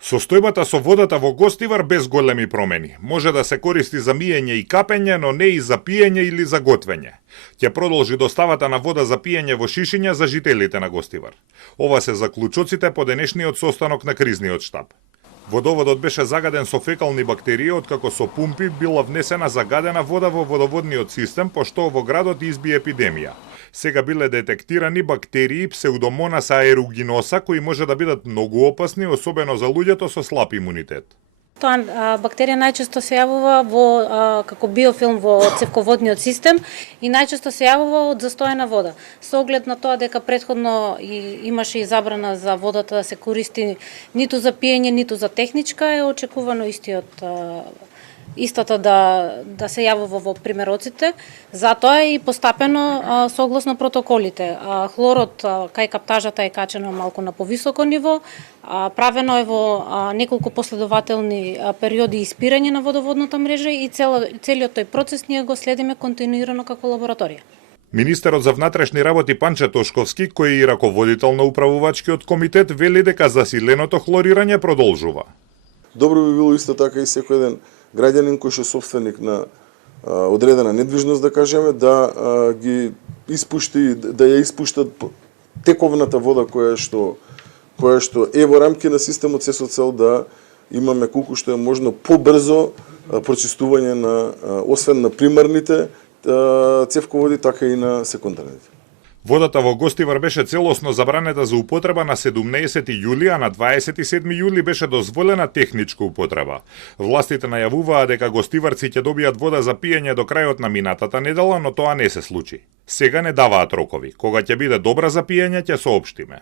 Состојбата со водата во Гостивар без големи промени. Може да се користи за миење и капење, но не и за пиење или за готвење. Ќе продолжи доставата на вода за пиење во шишиња за жителите на Гостивар. Ова се заклучоците по денешниот состанок на кризниот штаб. Водоводот беше загаден со фекални бактерии, откако со пумпи била внесена загадена вода во водоводниот систем, пошто во градот изби епидемија. Сега биле детектирани бактерии Pseudomonas aeruginosa, кои може да бидат многу опасни, особено за луѓето со слаб имунитет. Тоа бактерија најчесто се јавува како биофилм во цевководниот систем и најчесто се јавува од застоена вода. Со оглед на тоа дека претходно имаше и забрана за водата да се користи ниту за пиење, ниту за техничка, е очекувано истото да се јавува во примероците. Затоа е и постапено согласно протоколите. Хлорот кај каптажата е качено малку на повисоко ниво, правено е во неколку последователни периоди испирање на водоводната мрежа и целиот тој процес ние го следиме континуирано како лабораторија. Министерот за внатрешни работи Панче Тошковски, кој е и раководител на управувачкиот комитет, вели дека засиленото хлорирање продолжува. Добро би било исто така и секој еден граѓанин кој што е собственик на одредена недвижност, да кажеме, да ги испушти, да ја испуштат тековната вода која што е во рамки на системот, се со цел да имаме колку што е можно побрзо прочистување на освен на примарните цевководи, така и на секундарните. Водата во Гостивар беше целосно забранета за употреба на 17 јули, а на 27 јули беше дозволена техничка употреба. Властите најавуваа дека гостиварци ќе добијат вода за пиење до крајот на минатата недела, но тоа не се случи. Сега не даваат рокови. Кога ќе биде добра за пиење, ќе соопштиме.